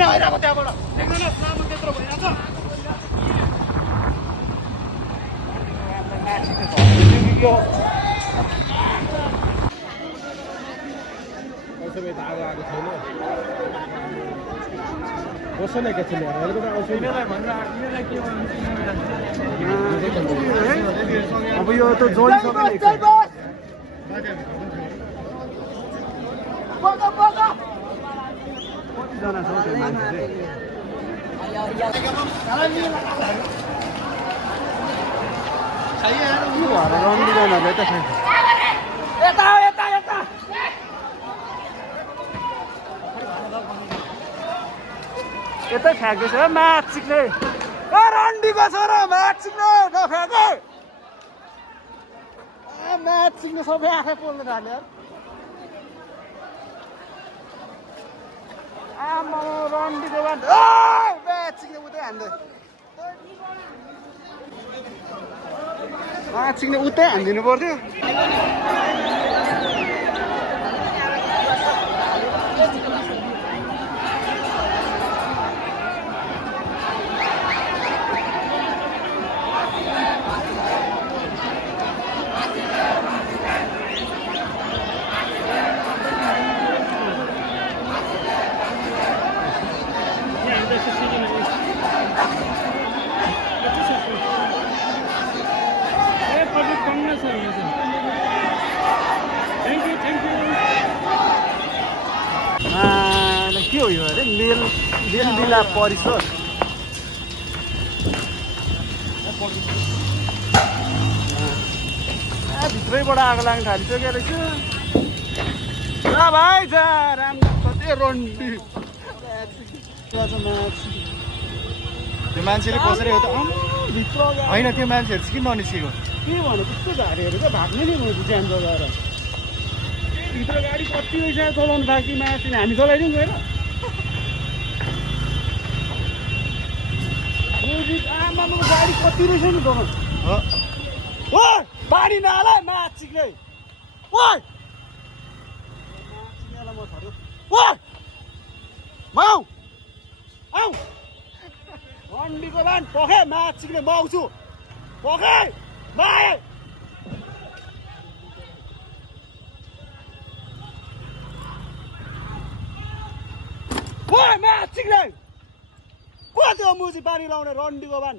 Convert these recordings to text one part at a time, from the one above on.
किन आइरहेको त्यहाँबाट देख्दैन सामान त्यत्रो भइरहेको सबै त आगो आएको छैन कसैले एकछिन हेरेको त आउँछ यिनीहरूलाई भनेर यिनीहरूलाई के भन्नु अब यो त जोडिसक्यो नि कतिजना छ त्यो मान्छे रन्डिजनहरूले त खान्छ यता यता यता यतै फ्याँक्दैछ माछ चिक्ने रन्डीको छ र माछ चिक्ने नफ्याँके माछ चिक्ने सबै आँखै पोल्नु थाल्यो आमा रन्डीको माछ चिक्ने उतै हान्दै माछ चिक्ने उतै हानिदिनु पर्थ्यो के हो यो अरे मेलमिलाप परिसर भित्रैबाट आगो लाग्न थालिसक्यो रहेछ भाइ जा राम्रो कति रन्डी त्यो मान्छेले बसेर यो त भित्र होइन त्यो मान्छेहरू चाहिँ किन ननिस्केको के भन्नु कस्तो झारीहरू क्या भाग्ने नि मैले ज्यान जगाएर भित्र गाडी कति रहेछ चलाउनु बाँकी माथि हामी चलाइदिउँ गएर आमामा गाडी कति रहेछ नि चलाउनु ओ पानी नहाल माछ चिक्ने ओ माउ आऊ रन्डीको बान पखे माछ चिक्ने म आउँछु पखे माए माछ चिक्ने को त्यो मुजी पानी लाउने रन्डीको बान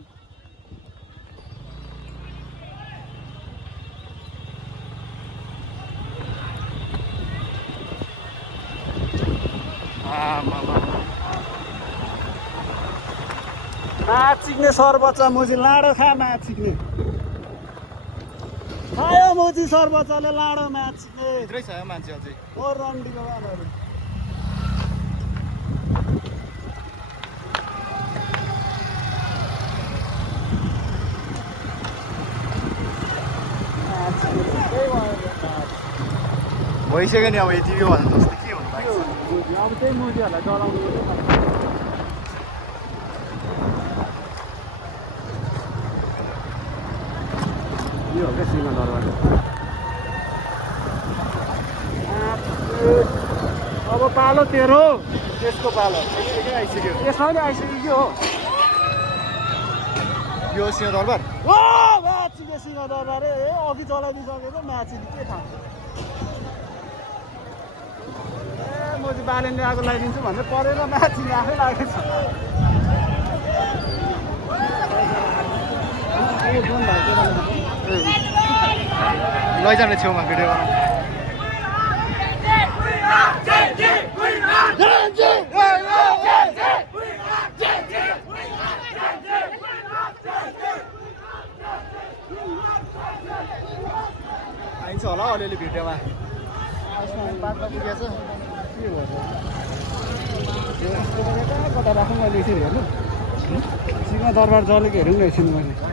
माछ चिक्ने सर्बच्चा मुजी लाडो खा माछ चिक्ने खायो मुजी सर्बच्चाले लाडो माछ चिक्ने भित्रै छ मान्छे अझै ओ रन्डीको बानहरू भइसक्यो नि अब यति यो भन्नु जस्तो के हुनु भएको अब त्यही मुजीहरूलाई जलाउनु यो हो क्या सिंहदरबार अब पालो तेरो त्यसको पालो आइसक्यो यसमा पनि आइसक्यो हो यो सिंहदरबार ओ माछीले सिंहदरबार अघि चलाइदिइसकेको माछीले के थाहा म चाहिँ बालेनले आगो लगाइदिन्छु भनेर परेर माछीले आफै लागेको छ लैजाने छेउमा भिडियो आइन्छ होला अलिअलि भिडियोमा बादमा पुगेछ के भयो कता राखौँ मैले यसरी हेर्नु सिंहदरबार जलेको हेरौँ न एकछिन मैले